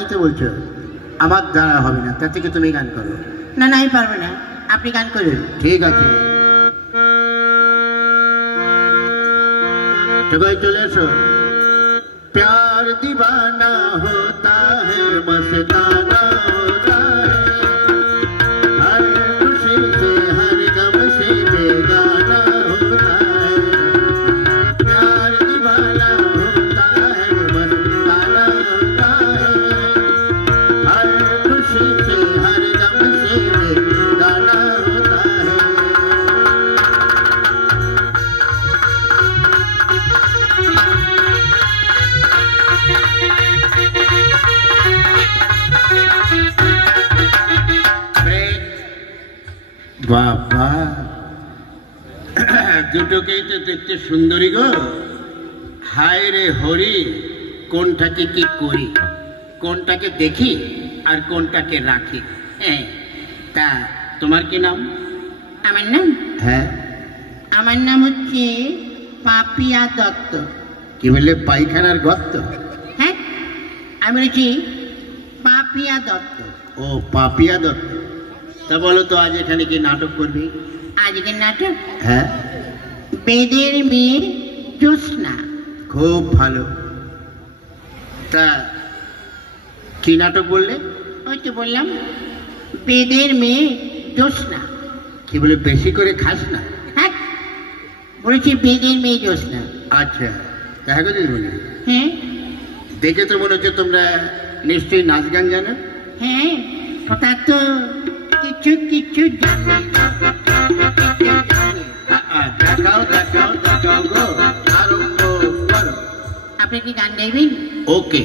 নেই তো বলছো? আমার দ্বারা হবে না, তার থেকে তুমি গান করো। না না, আমি পারবো না, আপনি গান করুন। ঠিক আছে, সবাই চলে এসো। प्यार दीवाना होता है, मस्ताना होता है, हर खुशी से हर गम से बेगाना होता है। प्यार दीवाना होता है, मस्ताना होता है, हर खुशी से हर गम से बेगाना होता है। বাবা, দুটোকেই তো দেখতে সুন্দরী গো। হায় রে হরি, কোনটাকে কি করি, কোনটাকে দেখি আর কোনটাকে রাখি। হ্যাঁ, তা তোমার কি নাম? আমার নাম? হ্যাঁ। আমার নাম হচ্ছে পাপিয়া দত্ত। কি বললে? পায়খানার গর্ত? হ্যাঁ, আমি বলছি পাপিয়া দত্ত। ও, পাপিয়া দত্ত। তা বলো তো, আজ এখানে কি নাটক করবি? আজকের নাটক? হ্যাঁ। বেদের মেয়ে জ্যোৎস্না। খুব ভালো। তা কি নাটক বললে? ওই তো বললাম, বেদের মেয়ে জ্যোৎস্না। কি বলে? বেশি করে খাস না? হ্যাঁ, বলেছি বেদের মেয়ে জ্যোৎস্না। আচ্ছা, দেখা গো দিদিমণি, হ্যাঁ। দেখে তো মনে হচ্ছে তোমরা নিশ্চয়ই নাচ গান জানো। হ্যাঁ, তা তো কিছু কিছু জানি। দেখাও দেখাও দেখাও গো, আরম্ভ করো। আপনি কি গান গাইবেন? ওকে।